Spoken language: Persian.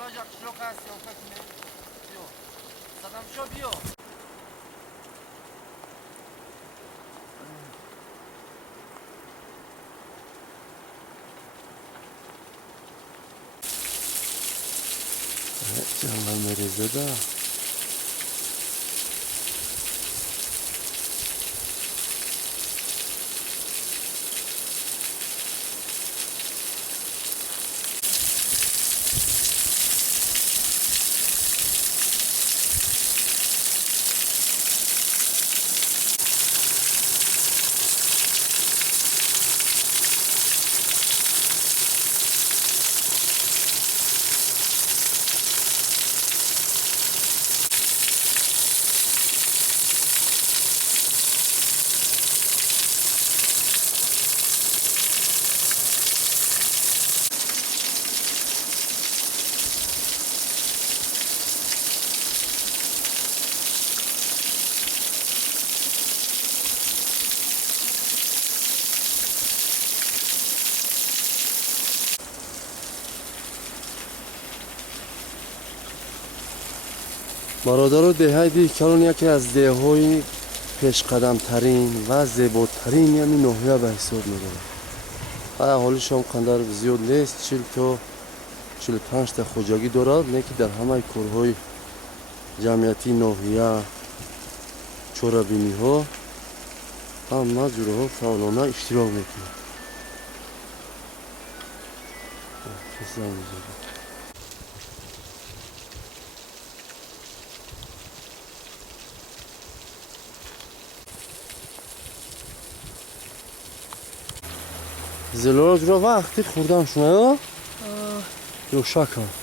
Raja qishloq hasi yo'qmi? Yo'q. Sadam shu biyo. Jang'al merizada. برادر دههای کلون یکی از دههای پیشقدم ترین و زیباترین یعنی ناحیه به حساب می‌رود. حالش هم قدر زیاد نیست، 40 تا 45 تا خوجگی دارد، لیکن در همه کارهای جمعیتی ناحیه چورابینی ها همه جوره ها فعالانه اشتراک میکنند. زلال جورا وقتی خوردم شما یا؟ یا شکر